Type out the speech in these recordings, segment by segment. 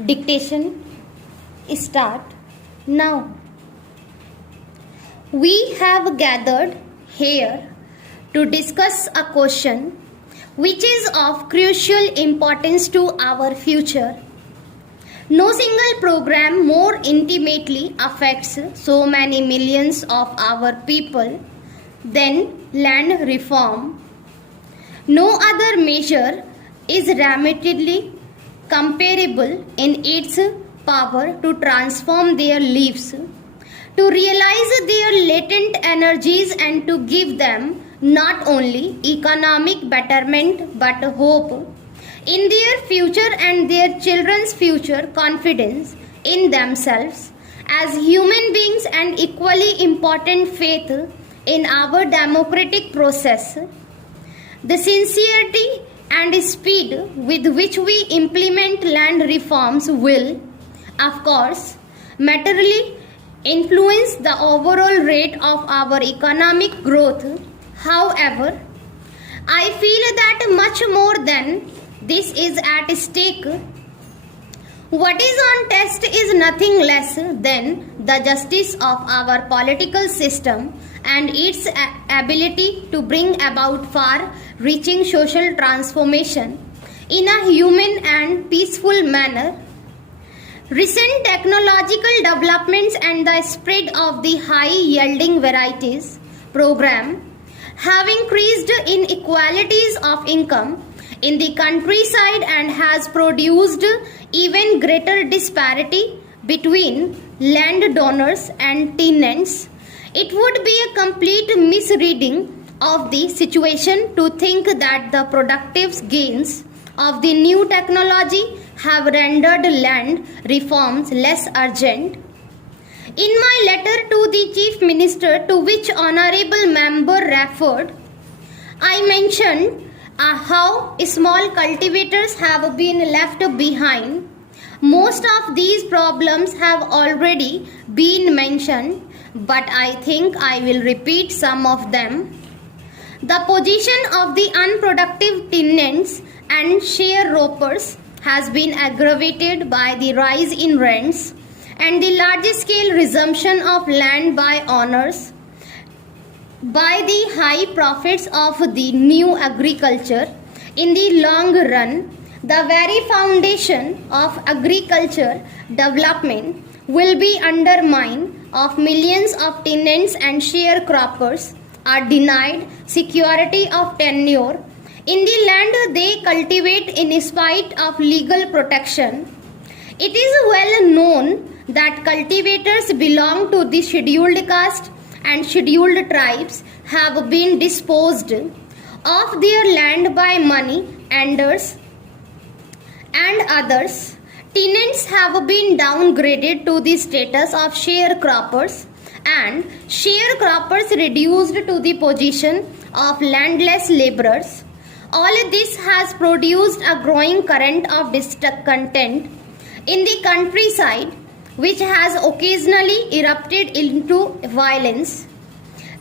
Dictation start now. We have gathered here to discuss a question which is of crucial importance to our future. No single program more intimately affects so many millions of our people than land reform. No other measure is remotely comparable in its power to transform their lives, to realize their latent energies, and to give them not only economic betterment but hope in their future and their children's future, confidence in themselves as human beings, and equally important faith in our democratic process. The sincerity and speed with which we implement land reforms will, of course, materially influence the overall rate of our economic growth. However, I feel that much more than this is at stake. What is on test is nothing less than the justice of our political system and its ability to bring about far-reaching social transformation in a human and peaceful manner. Recent technological developments and the spread of the high-yielding varieties program have increased inequalities of income in the countryside and has produced even greater disparity between landowners and tenants. It would be a complete misreading of the situation to think that the productive gains of the new technology have rendered land reforms less urgent. In my letter to the Chief Minister, to which Honourable Member referred, I mentioned how small cultivators have been left behind. Most of these problems have already been mentioned, but I think I will repeat some of them. The position of the unproductive tenants and sharecroppers has been aggravated by the rise in rents and the large-scale resumption of land by owners, by the high profits of the new agriculture. In the long run, the very foundation of agriculture development will be undermined of millions of tenants and sharecroppers are denied security of tenure in the land they cultivate in spite of legal protection. It is well known that cultivators belong to the scheduled caste and scheduled tribes have been disposed of their land by money lenders and others. Tenants have been downgraded to the status of sharecroppers and sharecroppers reduced to the position of landless laborers. All this has produced a growing current of discontent in the countryside, which has occasionally erupted into violence.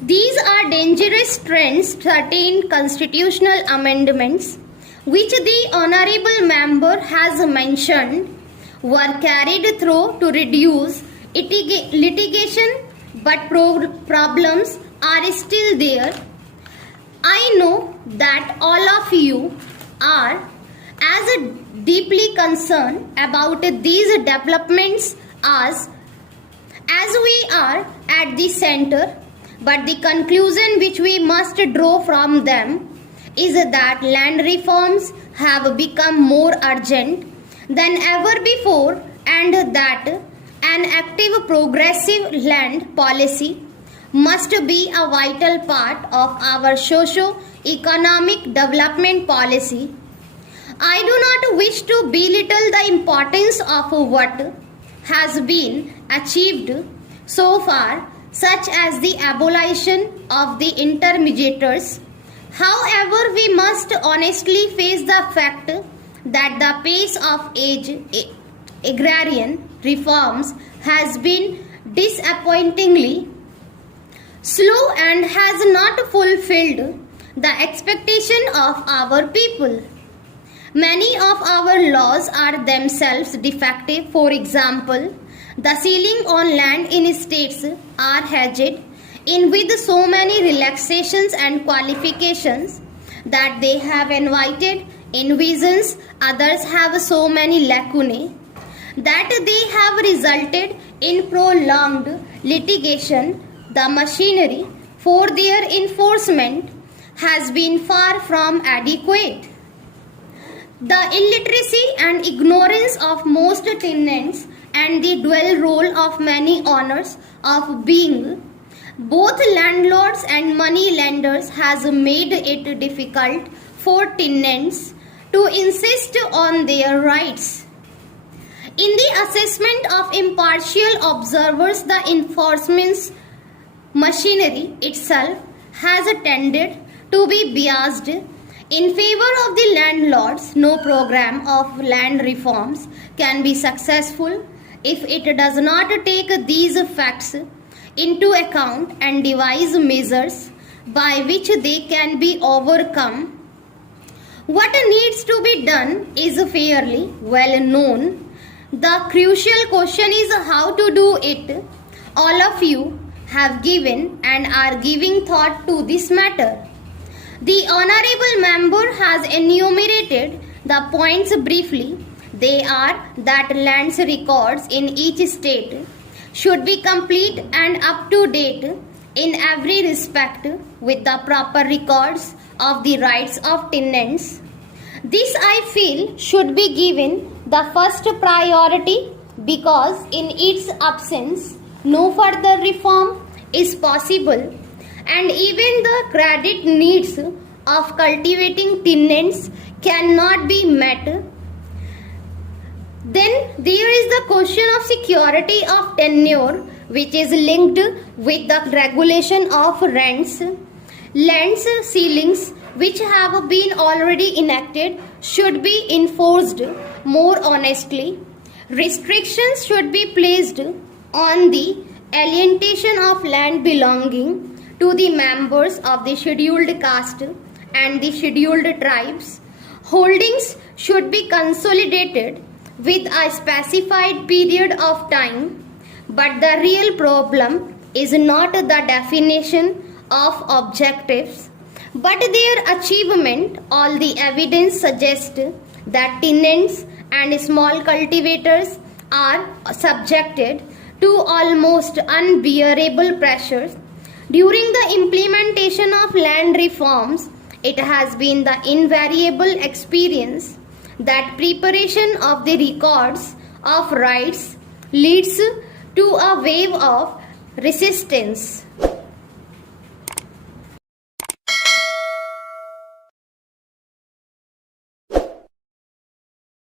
These are dangerous trends. Certain constitutional amendments, which the Honourable Member has mentioned, were carried through to reduce litigation, but problems are still there. I know that all of you are as deeply concerned about these developments as we are at the center, but the conclusion which we must draw from them is that land reforms have become more urgent than ever before, and that an active progressive land policy must be a vital part of our socio-economic development policy. I do not wish to belittle the importance of what has been achieved so far, such as the abolition of the intermediaries. However, we must honestly face the fact that the pace of agrarian reforms has been disappointingly slow and has not fulfilled the expectation of our people. Many of our laws are themselves defective. For example, the ceiling on land in states are hedged in with so many relaxations and qualifications that they have invited invasions. Others have so many lacunae that they have resulted in prolonged litigation. The machinery for their enforcement has been far from adequate. The illiteracy and ignorance of most tenants and the dual role of many owners of being both landlords and money lenders has made it difficult for tenants to insist on their rights. In the assessment of impartial observers, the enforcement machinery itself has tended to be biased in favor of the landlords. No program of land reforms can be successful if it does not take these facts into account and devise measures by which they can be overcome. What needs to be done is fairly well known. The crucial question is how to do it. All of you have given and are giving thought to this matter. The honorable member has enumerated the points briefly. They are that lands records in each state should be complete and up to date in every respect with the proper records of the rights of tenants. This I feel should be given the first priority because in its absence no further reform is possible, and even the credit needs of cultivating tenants cannot be met. Then there is the question of security of tenure, which is linked with the regulation of rents. Lands ceilings which have been already enacted should be enforced more honestly. Restrictions should be placed on the alienation of land belonging to the members of the scheduled caste and the scheduled tribes. Holdings should be consolidated with a specified period of time, but the real problem is not the definition of objectives but their achievement. All the evidence suggests that tenants and small cultivators are subjected to almost unbearable pressures. During the implementation of land reforms, it has been the invariable experience that preparation of the records of rights leads to a wave of resistance.